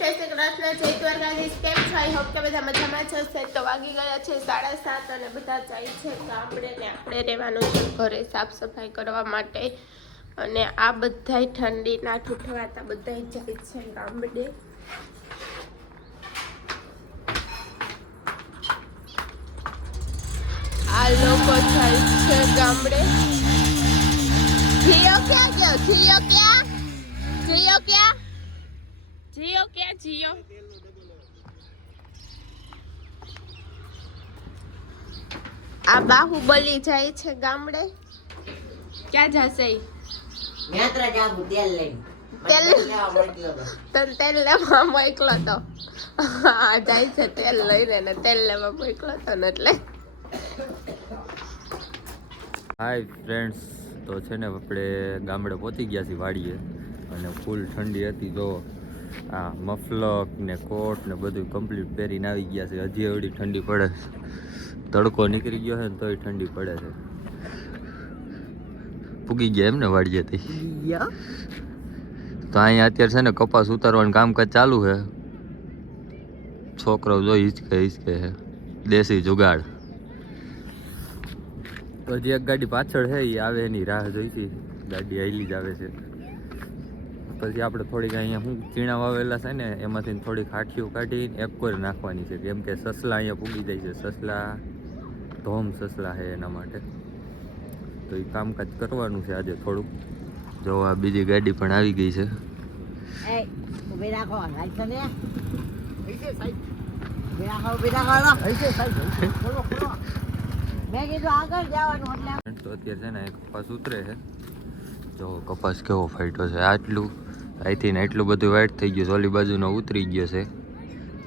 જય શ્રી કૃષ્ણ, જય દ્વારકાધીશ. કેમ છો? આઈ હોપ કે બધા મજામાં જ હશે. તો વાગી ગયા છે 7:30 અને બધા જાય છે ગામડે ને આપણે રહેવાનું છે ઘરે સાફ સફાઈ કરવા માટે. અને આ બધાય ઠંડીના ઠૂઠવાતા બધાય જાય છે ગામડે. આ લોકો જાય છે ગામડે. જીઓ ક્યાં ગયો? જીઓ ક્યાં? જીઓ ક્યાં? જીઓ ક્યાં? જીઓ આ બાહુબલી જાય છે ગામડે. ક્યાં જશે? યાત્રા જાબુ તેલ લઈને તેલ તેલ લેવા મોકલો તો. હા જાય છે તેલ લઈને ને તેલ લેવા મોકલો તો ને એટલે. હાય ફ્રેન્ડ્સ, તો છે ને આપણે ગામડે પહોંચી ગયા છીએ વાડીએ અને ફૂલ ઠંડી હતી. જો આ મફલક ને કોટ ને બધું કમ્પ્લીટ પહેરીને આવી ગયા છે. હજી એવડી ઠંડી પડે છે, તડકો નીકળી ગયો છે ને તોય ઠંડી પડે છે. પૂગી ગયા એમ ને વાડીએથી? તો અહીંયા અત્યારે છે ને કપાસ ઉતારવાનું કામકાજ ચાલુ છે. છોકરાઓ જો હિચકે હિચકે છે, દેશી જુગાડ. તો હજી એક ગાડી પાછળ છે, એ આવે એની રાહ જોઈતી. ગાડી આવેલી જ આવે છે. પછી આપણે થોડીક અહીંયા શું ચીણા વાવેલા છે ને એમાંથી થોડીક હાઠીઓ કાઢીને એક કોર નાખવાની છે, કેમ કે સસલા અહીંયા પૂગી જાય છે. સસલા ધોમ સસલા છે એના માટે. તો એ કામકાજ કરવાનું છે આજે થોડુંક. જો આ બીજી ગાડી પણ આવી ગઈ છે. ઉભી રાખો લાઈટ ને ઉભી રાખો મેં કીધું આગળ જવાનું એટલે. તો અત્યારે છે ને કપાસ ઉતરે છે. જો કપાસ કેવો ફાટ્યો છે. આટલું અહીંથી ને એટલું બધું વાઇટ થઈ ગયું છે. ઓલી બાજુનો ઉતરી ગયો છે,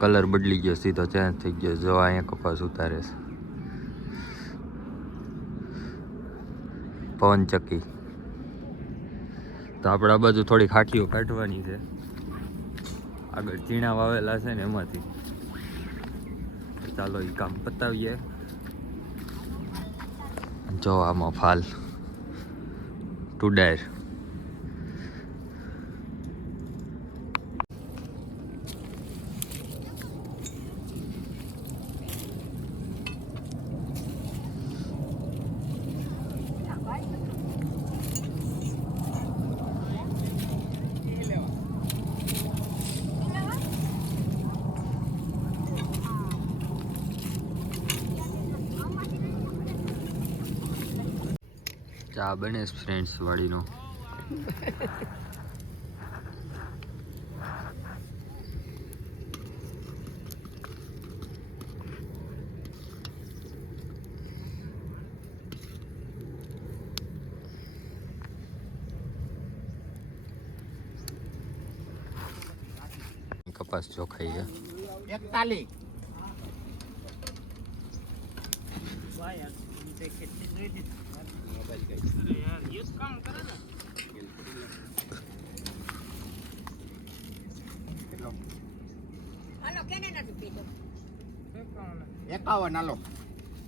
કલર બદલી ગયો, સીધો ચેન્જ થઈ ગયો. જો અહીંયા કપાસ ઉતારે છે પવનચક્કી. તો આપણે આ બાજુ થોડી ખાઠીઓ કાઢવાની છે. આગળ ચીણા વાવેલા છે ને એમાંથી. ચાલો એ કામ પતાવીએ. જો આમાં ફાલ ટુડાયર. ચા બને ફ્રેન્ડ્સ વાડીનો. કપાસ ચોખાઈ છે. 41 51 હાલો.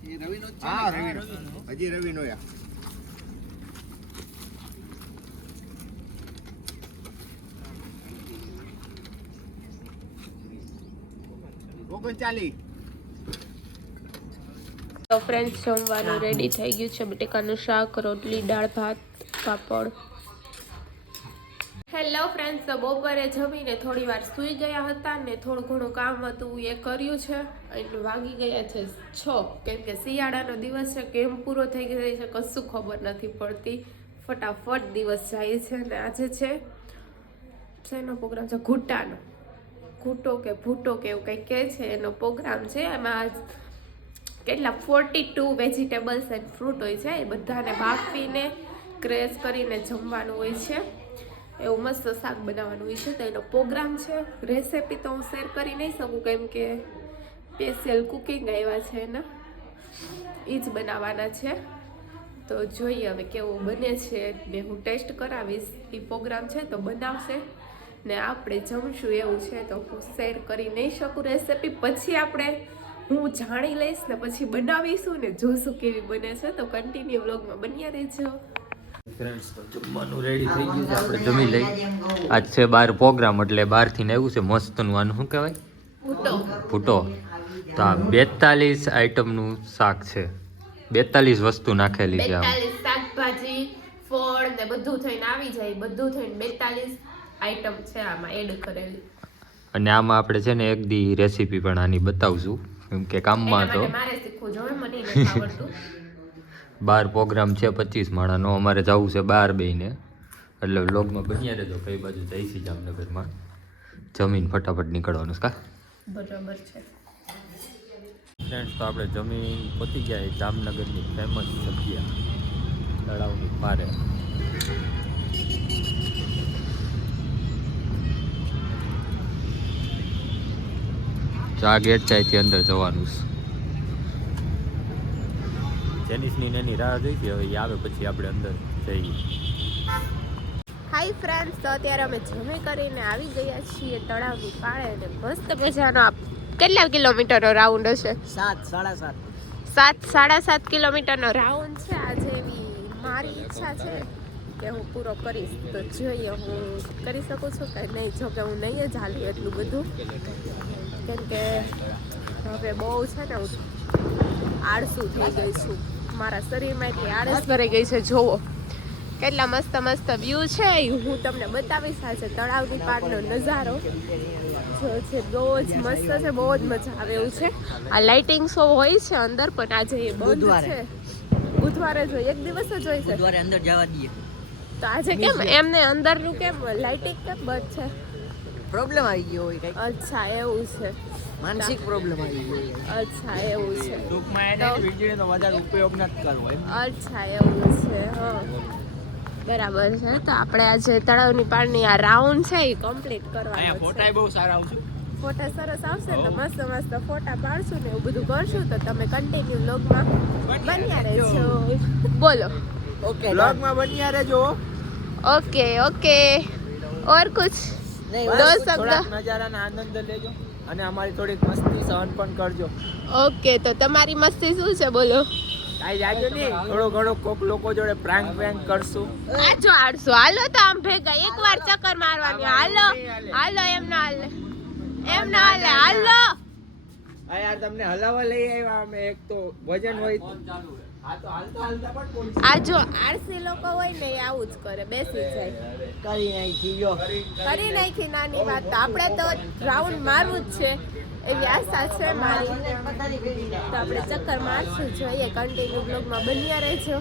એ રવિનો જ છે. હા રવિનો. હજી રવિનો યા. તો ફ્રેન્ડ્સ જમવાનું રેડી થઈ ગયું છે. બટેકાનું શાક, રોટલી, દાળ ભાત, પાપડ. હેલો ફ્રેન્ડ્સ, તો બપોરે જમીને થોડી વાર સૂઈ ગયા હતા ને થોડું ઘણું કામ હતું એ કર્યું છે. એટલે વાગી ગયા છે 6, કેમ કે શિયાળાનો દિવસ છે. કેમ પૂરો થઈ ગયો છે કશું ખબર નથી પડતી. ફટાફટ દિવસ જાય છે. ને આજે છે શેનો પ્રોગ્રામ છે? ઘૂંટાનો. ઘૂંટો કે ભૂટો કે એવું કંઈક કહે છે, એનો પ્રોગ્રામ છે. એમાં કેટલા 42 વેજીટેબલ્સ એન્ડ ફ્રૂટ હોય છે. એ બધાને બાફીને ક્રેશ કરીને જમવાનું હોય છે. એવું મસ્ત શાક બનાવવાનું હોય છે. તો એનો પ્રોગ્રામ છે. રેસિપી તો હું શેર કરી નહીં શકું, કેમ કે સ્પેશિયલ કુકિંગ આવ્યા છે એના, એ જ બનાવવાના છે. તો જોઈએ હવે કેવું બને છે ને હું ટેસ્ટ કરાવીશ. એ પ્રોગ્રામ છે તો બનાવશે ને આપણે જમશું એવું છે. તો હું શેર કરી નહીં શકું રેસિપી. પછી આપણે હું જાણી લઈશ ને પછી બનાવીશું ને જોશું કેવી બને છે. તો કન્ટિન્યુ વ્લોગમાં બન્યા રહેજો. ફ્રેન્ડ્સ જમવાનું રેડી થઈ ગયું છે, આપણે જમી લઈ. આજ છે 12 પ્રોગ્રામ, એટલે 12 થી આવ્યું છે મસ્તનું. આનું શું કહેવાય? ફૂટો. તો આ 42 આઈટમનું શાક છે, 42 વસ્તુ નાખેલી છે આમ. 42 શાકભાજી ફળ ને બધું થઈને આવી જાય, બધું થઈને 42 આઈટમ છે આમાં એડ કરેલી. અને આમાં આપણે છે ને એક દી રેસીપી પણ આની બતાવશું, કેમ કે કામમાં તો મારે શીખવું જોઈએ, મને નથી આવડતું. 12 પ્રોગ્રામ છે 25 માળાનો, અમારે જવું છે 12 બેયને, એટલે વ્લોગમાં બન્યા રહેજો. કઈ બાજુ જઈશી જામનગરમાં, જમીન ફટાફટ નીકળવાનું કા. બરાબર છે ફ્રેન્ડ્સ, તો આપણે જમીન પહોંચી ગયા જામનગરની ફેમસ જગ્યા તળાવની પારે. આ ગેટ છે, અહીંથી અંદર જવાનું છે. જેનિસની એની રાહ જોઈ છે, હવે એ આવે પછી આપણે અંદર જઈએ. હાય ફ્રેન્ડ્સ, તો અત્યારે અમે જમી કરીને આવી ગયા છીએ તળાવની પાળે, અને મસ્ત મજાનો કેટલા કિલોમીટરનો રાઉન્ડ હશે? 7.5 કિલોમીટરનો રાઉન્ડ છે. આજે એવી મારી ઈચ્છા છે કે હું પૂરો કરીશ, તો જોઈએ હું કરી શકું છું કે નહીં. જો કે હું નહીં જ હાલું એટલું બધું, કેમ કે હવે બહુ છે ને હું આળસુ થઈ ગઈ છું, મારા શરીરમાં એટલી આળસ ભરાઈ ગઈ છે. જોવો કેટલા મસ્ત મસ્ત વ્યૂ છે, હું તમને બતાવીશ. આજે તળાવની પાળનો નજારો જો છે બહુ જ મસ્ત છે, બહુ જ મજા આવે એવું છે. આ લાઇટિંગ શો હોય છે અંદર, પણ આજે એ બંધ છે. બુધવારે જો એક દિવસ જ હોય છે, બુધવારે અંદર જવા દઈએ. તો આજે કેમ એમને અંદરનું કેમ લાઇટિંગ કેમ બંધ છે? પ્રોબ્લેમ આવી ગયો હોય કઈ, અચ્છા એવું છે, માનસિક પ્રોબ્લેમ આવી ગયો હોય. અચ્છા એવું છે, ટૂંકમાં એને વીજળીનો વધારે ઉપયોગ નથી કરવો એમ. અચ્છા એવું છે. હા બરાબર છે. તો આપણે આજે તળાવની પાળની આ રાઉન્ડ છે એ કમ્પ્લીટ કરવાનો ફોટા છે. બહુ સારા આવશે. ફોટા સરસ આવશે ને, તો મસ્ત મસ્ત ફોટા પાડશું ને એવું બધું કરશું, તો તમે કન્ટિન્યુ વ્લોગમાં બન્યા રહેજો. બોલો ઓકે, બ્લોગમાં બન્યા રહેજો. Okay okay. ઓર કુછ નહીં, દો બસ શબ્દ. થોડાક નજારાનો આનંદ લેજો અને અમારી થોડીક મસ્તી સહન પણ કરજો. ઓકે, તો તમારી મસ્તી શું છે બોલો? કાઈ જાજો નહીં, થોડો ઘણો કોક લોકો જોડે પ્રાંક કરશું. આજો આડસો હાલો, તો આમ ભેગા એકવાર ચક્કર મારવાની. હાલો હાલો, એમ ના હાલે, એમ ના હાલે, હાલો. આ યાર તમને હલાવા લઈ આવ્યા અમે, એક તો વજન હોય હા તો હાલતા હાલતા પણ પોલીસ આ જો આરસી લોકો હોય ને એ આવું જ કરે, બેસી જાય. કરી નાખી જો. કરી નાખી નાની વાત, તો આપણે તો રાઉન્ડ મારવું જ છે એવી આશા છે મારી. તો આપણે ચક્કર મારશું, જોઈએ કન્ટિન્યુ બ્લોગમાં બન્યા રહેજો.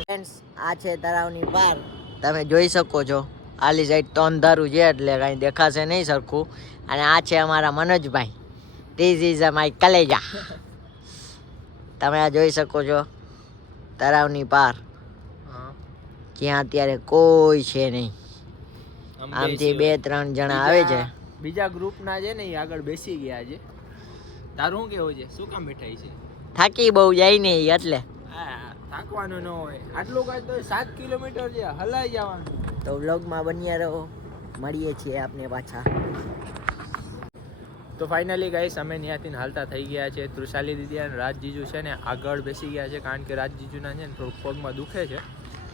ફ્રેન્ડ્સ, આ છે તળાવની પાર, તમે જોઈ શકો છો. આલી સાઈડ તો અંધારું છે એટલે કાંઈ દેખાશે નહીં સરખું. અને આ છે અમારા મનોજભાઈ, ધીસ ઇઝ માય કલેજા. તમે આ જોઈ શકો છો તળાવની પાર, જ્યાં અત્યારે કોઈ છે નહીં. આમથી 2-3 જણા આવે છે, બીજા ગ્રુપના છે ને એ આગળ બેસી ગયા છે. તારું કેવું છે, શું કામ બેઠા છે? થાકી બહુ જાય ને એટલે. થાકવાનું ન હોય, આટલું કાંઈ તો 7 કિલોમીટર છે, હલાઈ જવાનું. તો વ્લોગમાં બન્યા રહો, મળીએ છીએ આપને પાછા. તો ફાઇનલી ગાઈસ અમે ત્યાંથી હાલતા થઈ ગયા છે. તૃષાલી દીદી અને રાજજીજુ છે ને આગળ બેસી ગયા છે, કારણ કે રાજજીજુના છે ને થોડુંક પગમાં દુખે છે.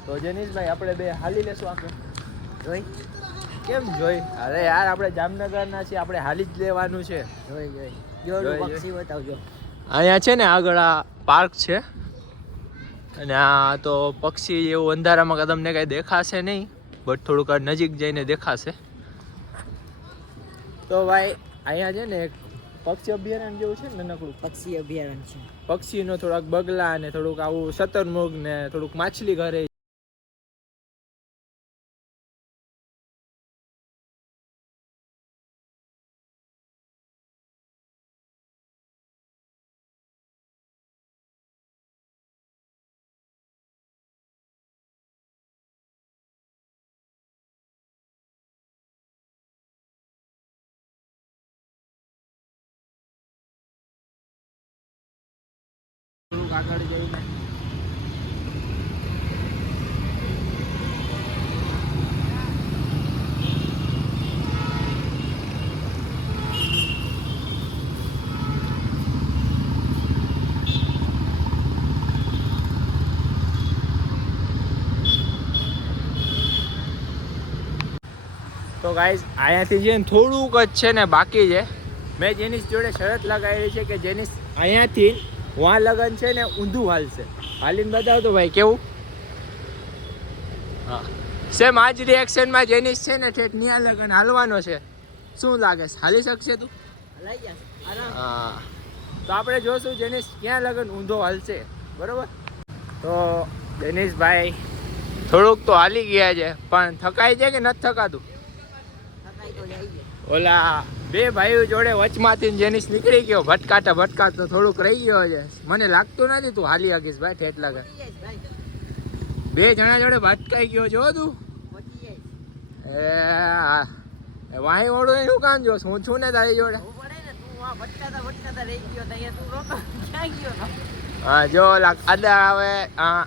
તો જેનીશભાઈ આપણે બે હાલી લેશું આખું. જોઈ કેમ જોઈ? અરે યાર આપણે જામનગરના છીએ, આપણે હાલી જ લેવાનું છે. જોઈ જોઈ પક્ષી બતાવજો. અહીંયા છે ને આગળ આ પાર્ક છે, અને આ તો પક્ષી એવું અંધારામાં તમને કાંઈ દેખાશે નહીં, બટ થોડુંક નજીક જઈને દેખાશે. તો ભાઈ અહીંયા છે ને એક પક્ષી અભયારણ્ય જેવું છે ને, નાનકડું પક્ષી અભયારણ્ય છે. પક્ષીનો થોડાક બગલા ને થોડુંક આવું શતરમુર્ગ ને થોડુંક માછલી ઘરે. આગળ જઈને તો ગાઈઝ અહીંયાથી છે ને થોડુંક જ છે ને બાકી છે. મેં જેનિસ જોડે શરત લગાવેલી છે કે જેનિસ અહીંયાથી વहाँ લગન છે ને ઊંધું હાલશે. હાલીને બતાવતો ભાઈ કેવું. હા સેમ આ જ રિએક્શનમાં જેનિસ છે ને ઠેઠ ન્યા લગન હાલવાનો છે. શું લાગે છે હાલી શકશે તું? હા તો આપણે જોશું જેનિસ ક્યાં લગન ઊંધો હાલશે. બરોબર. તો જેનિસભાઈ થોડુંક તો હાલી ગયા છે પણ થકાય છે કે નથી થકાતું? ઓલા બે ભાઈઓ જોડે વચમાંથી જેનિસ નીકળી ગયો ભટકાતો થોડુંક રહી ગયો છે. મને લાગતું નથી તું હાલી શકીશ ભાઈ ઠેઠ લગન. બે જણા જોડે ભટકાઈ ગયો છો તું. એ વાહી ઓળું શું કામ જોશ? હું છું ને તારી જોડે. હા જો આદા આવે હા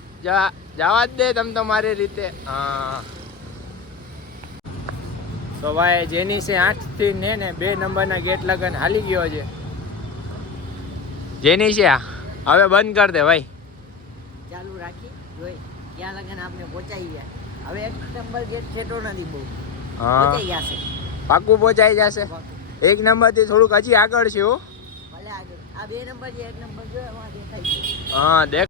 જવા જ દે તમ તમારી રીતે. હા તો ભાઈ જેની છે 8 થી ને 2 નંબરના ગેટ લગન હાલી ગયો છે. જેની છે હવે બંધ કર દે ભાઈ. ચાલુ રાખી જોઈ ક્યાં લગન આપને પહોંચાઈ ગયા. હવે 1 નંબર ગેટ છેટો નથી બહુ. પહોંચાઈ ગયા છે. પાકું પહોંચાઈ જશે. 1 નંબર થી થોડુંક હજી આગળ છે હો. ભલે આગળ આ 2 નંબર છે 1 નંબર જો એમાં દેખાય છે. હા દેખ.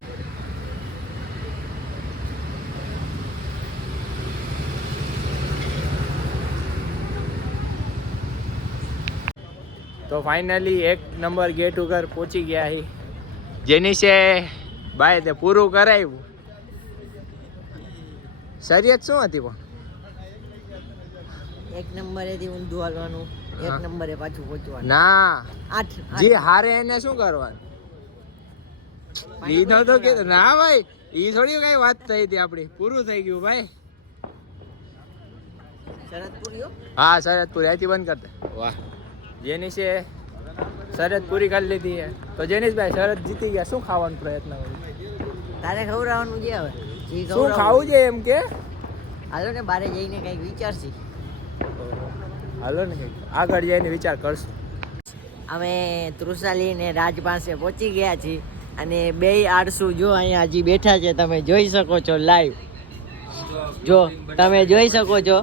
તો ફાઇનલી 1 નંબર ગેટ ઉપર પહોંચી ગયા હી. જેની છે ભાઈ તે પૂરું કરાવ્યું. શરિયત શું હતી પણ? 1 નંબરેથી ઊંધું હાલવાનું 1 નંબરે પાછું પહોંચવાનું. ના 8 જે હારે એને શું કરવાનું? લીધો તો કે ના ભાઈ ઈ થોડી કઈ વાત થઈ હતી આપડી. પૂરું થઈ ગયું ભાઈ. શરત પૂરી હો. હા શરત પૂરી અહીંથી બંધ કર દે. વાહ જેની છે શરત પૂરી કરી લીધી છે. તો જેનીશભાઈ શરત જીતી ગયા. શું ખાવાનો પ્રયત્ન કર્યો? તારે ખવડાવવાનું છે હવે. શું ખાવું છે એમ કે? હાલો ને બારે જઈને કંઈક વિચારશી. હાલો ને કંઈક આગળ જઈને વિચાર કરશું. અમે તૃષાલી ને રાજ પાસે પહોંચી ગયા છીએ અને 2 આળસુ જો અહીંયા હજી બેઠા છે. તમે જોઈ શકો છો લાઈવ. જો તમે જોઈ શકો છો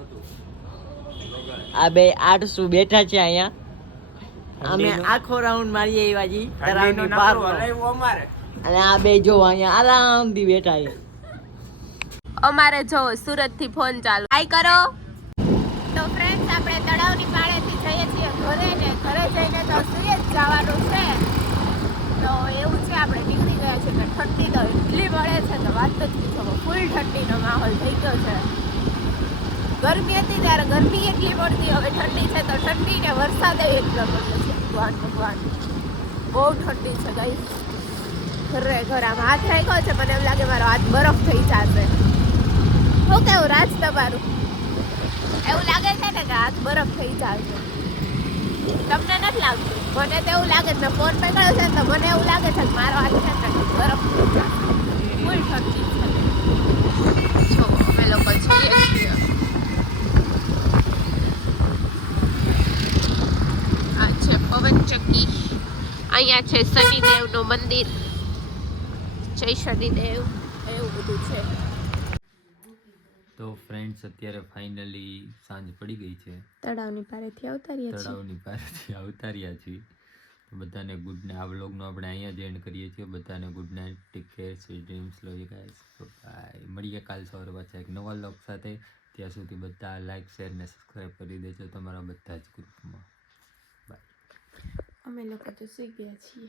આ 2 આળસુ બેઠા છે અહીંયા. અમે આખો રાઉન્ડ મારીએ એવા જી તરાવની પારનો. અને આ 2 જો અહીંયા આરામથી બેઠા છે. અમારે જો સુરત થી ફોન ચાલુ. હાય કરો. તો ફ્રેન્ડ્સ આપણે તળાવની પાળેથી જઈએ છીએ ઘરે ને ઘરે જઈને તો સુઈ જ જવાનું છે. તો એવું છે આપણે નીકળી ગયા છે. ઠંડી તો એટલી મળે છે તો વાત જ પૂછો. ફૂલ ઠંડીનો માહોલ થઈ ગયો છે. ગરમી હતી ત્યારે ગરમી એટલી પડતી. હવે ઠંડી છે તો ઠંડી ને વરસાદ એટલો પડ્યો છે. ભગવાન બહુ ઠંડી છે ગાઈસ. ઘર આમ હાથ રાખ્યો છે મને એમ લાગે મારો હાથ બરફ થઈ જશે. શું કેવું રાજ તમારું? એવું લાગે છે ને કે હાથ બરફ થઈ જશે. તમને નથી લાગતું? મને તો એવું લાગે છે. મેં ફોન પકડ્યો છે તો મને એવું લાગે છે કે મારો હાથ છે ને બરફ થઈ જશે. ફૂલ ઠંડી છે. જો અમે લોકો જઈએ છીએ. આ છે પવનચક્કી. અહીંયા છે શનિદેવનું મંદિર. જય શનિદેવ. એવું બધું છે. તો ફ્રેન્ડ્સ અત્યારે ફાઇનલી સાંજ પડી ગઈ છે. તળાવની પારેથી અવતાર્યા છીએ. તો બધાને ગુડ નાઇટ. આ વ્લોગનો આપણે અહીંયા જ એન્ડ કરીએ છીએ. બધાને good night. Take care. Sweet dreams. Love you guys. Bye. મળીએ કાલ સવારે પાછા એક નવા વ્લોગ સાથે. ત્યાં સુધી બધા લાઈક શેર ને સબસ્ક્રાઈબ કરી દેજો તમારા બધા જ ગ્રુપમાં. બાય. અમે લોકો તો સુઈ ગયા છીએ.